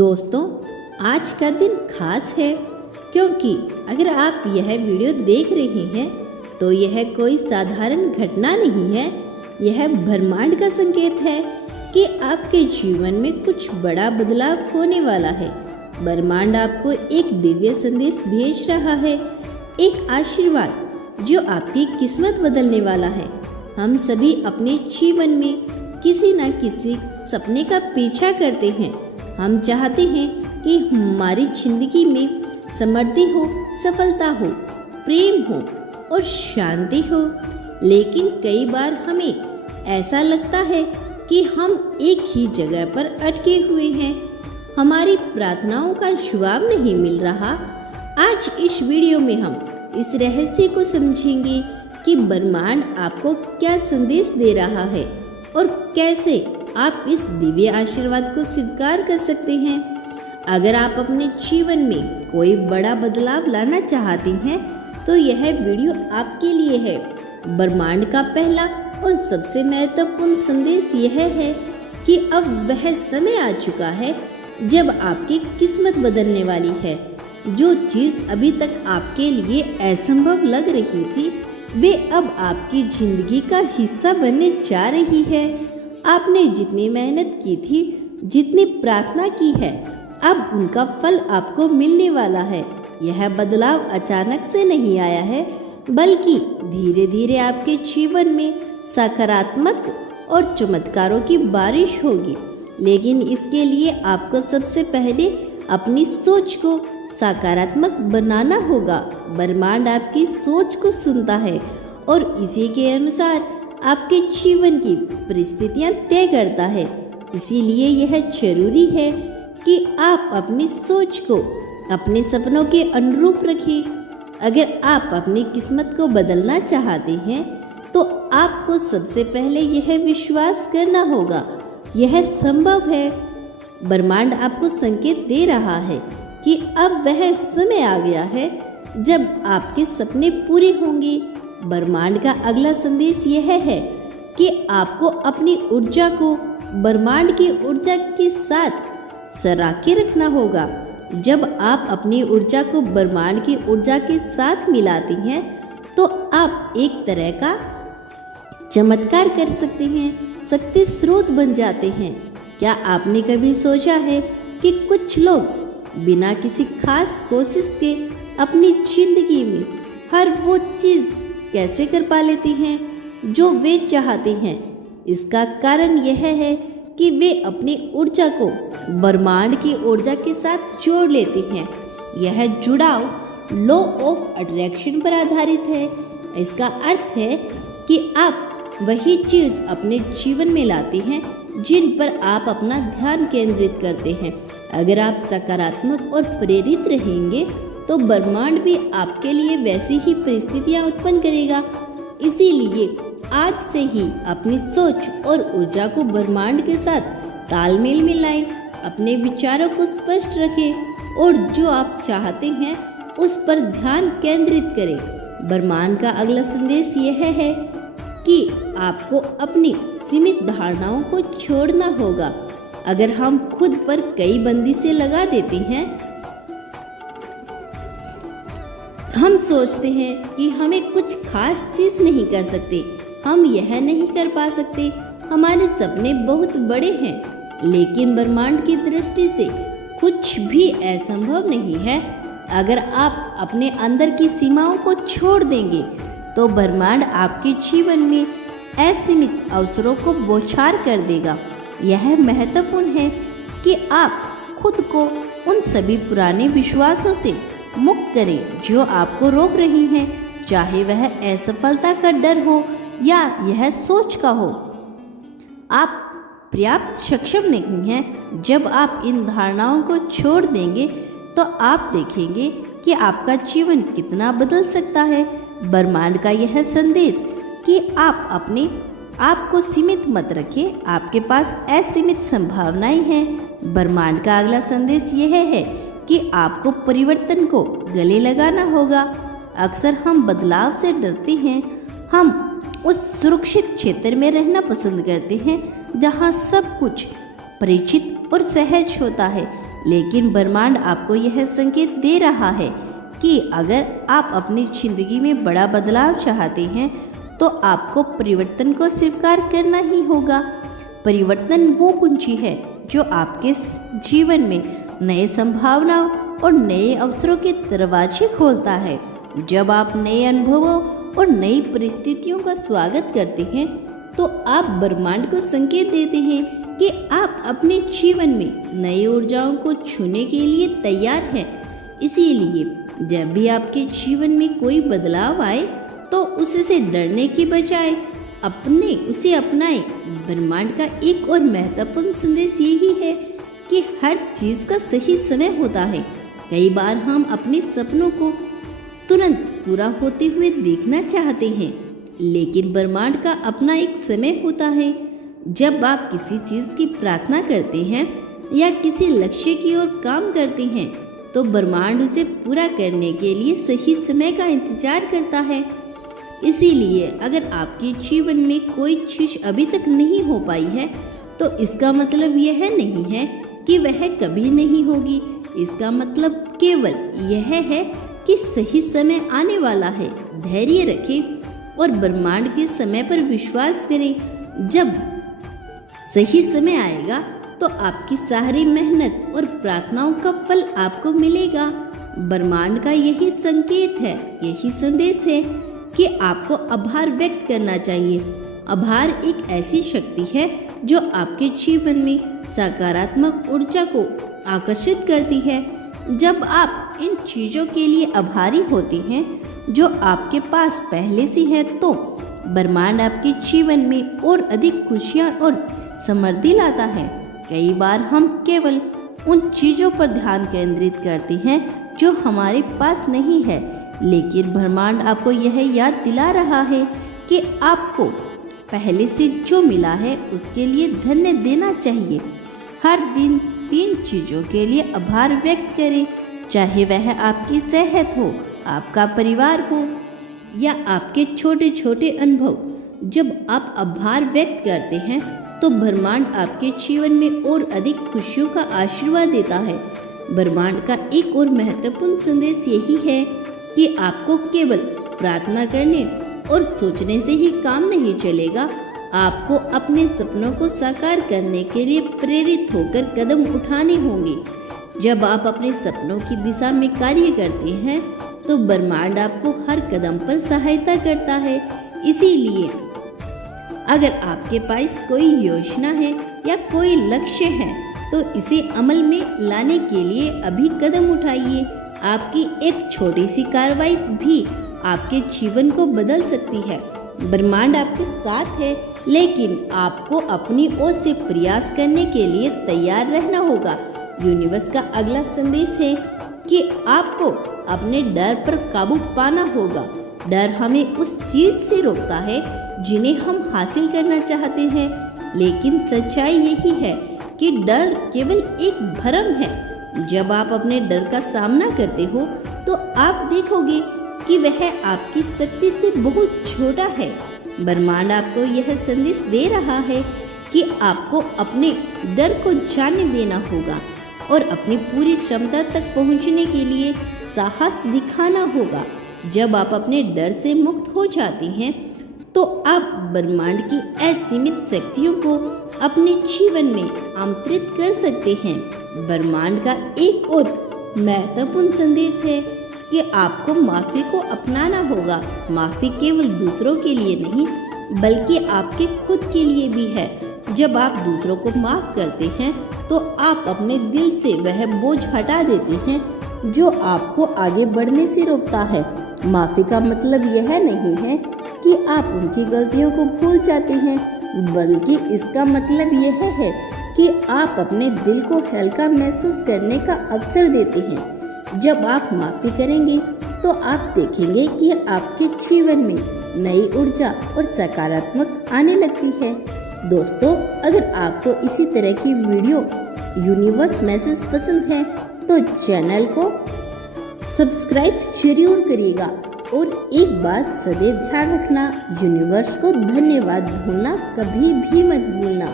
दोस्तों, आज का दिन खास है क्योंकि अगर आप यह वीडियो देख रहे हैं तो यह कोई साधारण घटना नहीं है। यह ब्रह्मांड का संकेत है कि आपके जीवन में कुछ बड़ा बदलाव होने वाला है। ब्रह्मांड आपको एक दिव्य संदेश भेज रहा है, एक आशीर्वाद जो आपकी किस्मत बदलने वाला है। हम सभी अपने जीवन में किसी न किसी सपने का पीछा करते हैं। हम चाहते हैं कि हमारी जिंदगी में समृद्धि हो, सफलता हो, प्रेम हो और शांति हो। लेकिन कई बार हमें ऐसा लगता है कि हम एक ही जगह पर अटके हुए हैं, हमारी प्रार्थनाओं का जवाब नहीं मिल रहा। आज इस वीडियो में हम इस रहस्य को समझेंगे कि ब्रह्मांड आपको क्या संदेश दे रहा है और कैसे आप इस दिव्य आशीर्वाद को स्वीकार कर सकते हैं। अगर आप अपने जीवन में कोई बड़ा बदलाव लाना चाहते हैं तो यह वीडियो आपके लिए है। ब्रह्मांड का पहला और सबसे महत्वपूर्ण संदेश यह है कि अब वह समय आ चुका है जब आपकी किस्मत बदलने वाली है। जो चीज़ अभी तक आपके लिए असंभव लग रही थी, वे अब आपकी जिंदगी का हिस्सा बनने जा रही है। आपने जितनी मेहनत की थी, जितनी प्रार्थना की है, अब उनका फल आपको मिलने वाला है। यह बदलाव अचानक से नहीं आया है, बल्कि धीरे धीरे आपके जीवन में सकारात्मक और चमत्कारों की बारिश होगी। लेकिन इसके लिए आपको सबसे पहले अपनी सोच को सकारात्मक बनाना होगा। ब्रह्मांड आपकी सोच को सुनता है और इसी के अनुसार आपके जीवन की परिस्थितियां तय करता है। इसीलिए यह जरूरी है कि आप अपनी सोच को अपने सपनों के अनुरूप रखें। अगर आप अपनी किस्मत को बदलना चाहते हैं तो आपको सबसे पहले यह विश्वास करना होगा, यह संभव है। ब्रह्मांड आपको संकेत दे रहा है कि अब वह समय आ गया है जब आपके सपने पूरे होंगे। ब्रह्मांड का अगला संदेश यह है कि आपको अपनी ऊर्जा को ब्रह्मांड की ऊर्जा के साथ सरा के रखना होगा। जब आप अपनी ऊर्जा को ब्रह्मांड की ऊर्जा के साथ मिलाती हैं तो आप एक तरह का चमत्कार कर सकते हैं, शक्ति स्रोत बन जाते हैं। क्या आपने कभी सोचा है कि कुछ लोग बिना किसी खास कोशिश के अपनी जिंदगी में हर वो चीज़ कैसे कर पा लेते हैं जो वे चाहते हैं? इसका कारण यह है कि वे अपनी ऊर्जा को ब्रह्मांड की ऊर्जा के साथ जोड़ लेते हैं। यह जुड़ाव लॉ ऑफ अट्रैक्शन पर आधारित है। इसका अर्थ है कि आप वही चीज़ अपने जीवन में लाते हैं जिन पर आप अपना ध्यान केंद्रित करते हैं। अगर आप सकारात्मक और प्रेरित रहेंगे तो ब्रह्मांड भी आपके लिए वैसी ही परिस्थितियां उत्पन्न करेगा। इसीलिए आज से ही अपनी सोच और ऊर्जा को ब्रह्मांड के साथ तालमेल में लाएं। अपने विचारों को स्पष्ट रखें और जो आप चाहते हैं उस पर ध्यान केंद्रित करें। ब्रह्मांड का अगला संदेश यह है कि आपको अपनी सीमित धारणाओं को छोड़ना होगा। अगर हम खुद पर कई बंदिशें लगा देते हैं, हम सोचते हैं कि हमें कुछ खास चीज़ नहीं कर सकते, हम यह नहीं कर पा सकते, हमारे सपने बहुत बड़े हैं। लेकिन ब्रह्मांड की दृष्टि से कुछ भी असंभव नहीं है। अगर आप अपने अंदर की सीमाओं को छोड़ देंगे तो ब्रह्मांड आपके जीवन में असीमित अवसरों को बौछार कर देगा। यह महत्वपूर्ण है कि आप खुद को उन सभी पुराने विश्वासों से मुक्त करें जो आपको रोक रही हैं, चाहे वह असफलता का डर हो या यह सोच का हो आप पर्याप्त सक्षम नहीं हैं। जब आप इन धारणाओं को छोड़ देंगे तो आप देखेंगे कि आपका जीवन कितना बदल सकता है। ब्रह्मांड का यह संदेश कि आप अपने आप को सीमित मत रखें, आपके पास असीमित संभावनाएं हैं। ब्रह्मांड का अगला संदेश यह है कि आपको परिवर्तन को गले लगाना होगा। अक्सर हम बदलाव से डरते हैं, हम उस सुरक्षित क्षेत्र में रहना पसंद करते हैं जहां सब कुछ परिचित और सहज होता है। लेकिन ब्रह्मांड आपको यह संकेत दे रहा है कि अगर आप अपनी जिंदगी में बड़ा बदलाव चाहते हैं तो आपको परिवर्तन को स्वीकार करना ही होगा। परिवर्तन वो कुंजी है जो आपके जीवन में नए संभावनाओं और नए अवसरों के दरवाजे खोलता है। जब आप नए अनुभवों और नई परिस्थितियों का स्वागत करते हैं तो आप ब्रह्मांड को संकेत देते हैं कि आप अपने जीवन में नई ऊर्जाओं को छूने के लिए तैयार हैं। इसीलिए जब भी आपके जीवन में कोई बदलाव आए तो उससे डरने की बजाय उसे अपनाएं। ब्रह्मांड का एक और महत्वपूर्ण संदेश यही है कि हर चीज़ का सही समय होता है। कई बार हम अपने सपनों को तुरंत पूरा होते हुए देखना चाहते हैं, लेकिन ब्रह्मांड का अपना एक समय होता है। जब आप किसी चीज़ की प्रार्थना करते हैं या किसी लक्ष्य की ओर काम करते हैं तो ब्रह्मांड उसे पूरा करने के लिए सही समय का इंतजार करता है। इसीलिए अगर आपके जीवन में कोई चीज़ अभी तक नहीं हो पाई है तो इसका मतलब यह नहीं है कि वह कभी नहीं होगी। इसका मतलब केवल यह है कि सही समय आने वाला है। धैर्य रखें और ब्रह्मांड के समय पर विश्वास करें। जब सही समय आएगा तो आपकी सारी मेहनत और प्रार्थनाओं का फल आपको मिलेगा। ब्रह्मांड का यही संकेत है, यही संदेश है कि आपको आभार व्यक्त करना चाहिए। आभार एक ऐसी शक्ति है जो आपके जीवन में सकारात्मक ऊर्जा को आकर्षित करती है। जब आप इन चीज़ों के लिए आभारी होते हैं जो आपके पास पहले से है तो ब्रह्मांड आपके जीवन में और अधिक खुशियाँ और समृद्धि लाता है। कई बार हम केवल उन चीज़ों पर ध्यान केंद्रित करते हैं जो हमारे पास नहीं है, लेकिन ब्रह्मांड आपको यह याद दिला रहा है कि आपको पहले से जो मिला है उसके लिए धन्य देना चाहिए। हर दिन 3 चीज़ों के लिए आभार व्यक्त करें, चाहे वह आपकी सेहत हो, आपका परिवार हो या आपके छोटे छोटे अनुभव। जब आप आभार व्यक्त करते हैं तो ब्रह्मांड आपके जीवन में और अधिक खुशियों का आशीर्वाद देता है। ब्रह्मांड का एक और महत्वपूर्ण संदेश यही है कि आपको केवल प्रार्थना करने और सोचने से ही काम नहीं चलेगा। आपको अपने सपनों को साकार करने के लिए प्रेरित होकर कदम उठाने होंगे। जब आप अपने सपनों की दिशा में कार्य करते हैं तो ब्रह्मांड आपको हर कदम पर सहायता करता है। इसीलिए अगर आपके पास कोई योजना है या कोई लक्ष्य है तो इसे अमल में लाने के लिए अभी कदम उठाइए। आपकी एक छोटी सी कार्रवाई भी आपके जीवन को बदल सकती है। ब्रह्मांड आपके साथ है, लेकिन आपको अपनी ओर से प्रयास करने के लिए तैयार रहना होगा। यूनिवर्स का अगला संदेश है कि आपको अपने डर पर काबू पाना होगा। डर हमें उस चीज से रोकता है जिन्हें हम हासिल करना चाहते हैं, लेकिन सच्चाई यही है कि डर केवल एक भ्रम है। जब आप अपने डर का सामना करते हो तो आप देखोगे कि वह आपकी शक्ति से बहुत छोटा है। ब्रह्मांड आपको यह संदेश दे रहा है कि आपको अपने डर को जाने देना होगा और अपनी पूरी क्षमता तक पहुंचने के लिए साहस दिखाना होगा। जब आप अपने डर से मुक्त हो जाते हैं तो आप ब्रह्मांड की असीमित शक्तियों को अपने जीवन में आमंत्रित कर सकते हैं। ब्रह्मांड का एक और महत्वपूर्ण संदेश है कि आपको माफ़ी को अपनाना होगा। माफ़ी केवल दूसरों के लिए नहीं बल्कि आपके खुद के लिए भी है। जब आप दूसरों को माफ़ करते हैं तो आप अपने दिल से वह बोझ हटा देते हैं जो आपको आगे बढ़ने से रोकता है। माफ़ी का मतलब यह नहीं है कि आप उनकी गलतियों को भूल जाते हैं, बल्कि इसका मतलब यह है कि आप अपने दिल को हल्का महसूस करने का अवसर देते हैं। जब आप माफ़ी करेंगे तो आप देखेंगे कि आपके जीवन में नई ऊर्जा और सकारात्मक आने लगती है। दोस्तों, अगर आपको इसी तरह की वीडियो यूनिवर्स मैसेज पसंद है तो चैनल को सब्सक्राइब जरूर करिएगा और एक बात सदैव ध्यान रखना, यूनिवर्स को धन्यवाद भूलना कभी भी मत भूलना।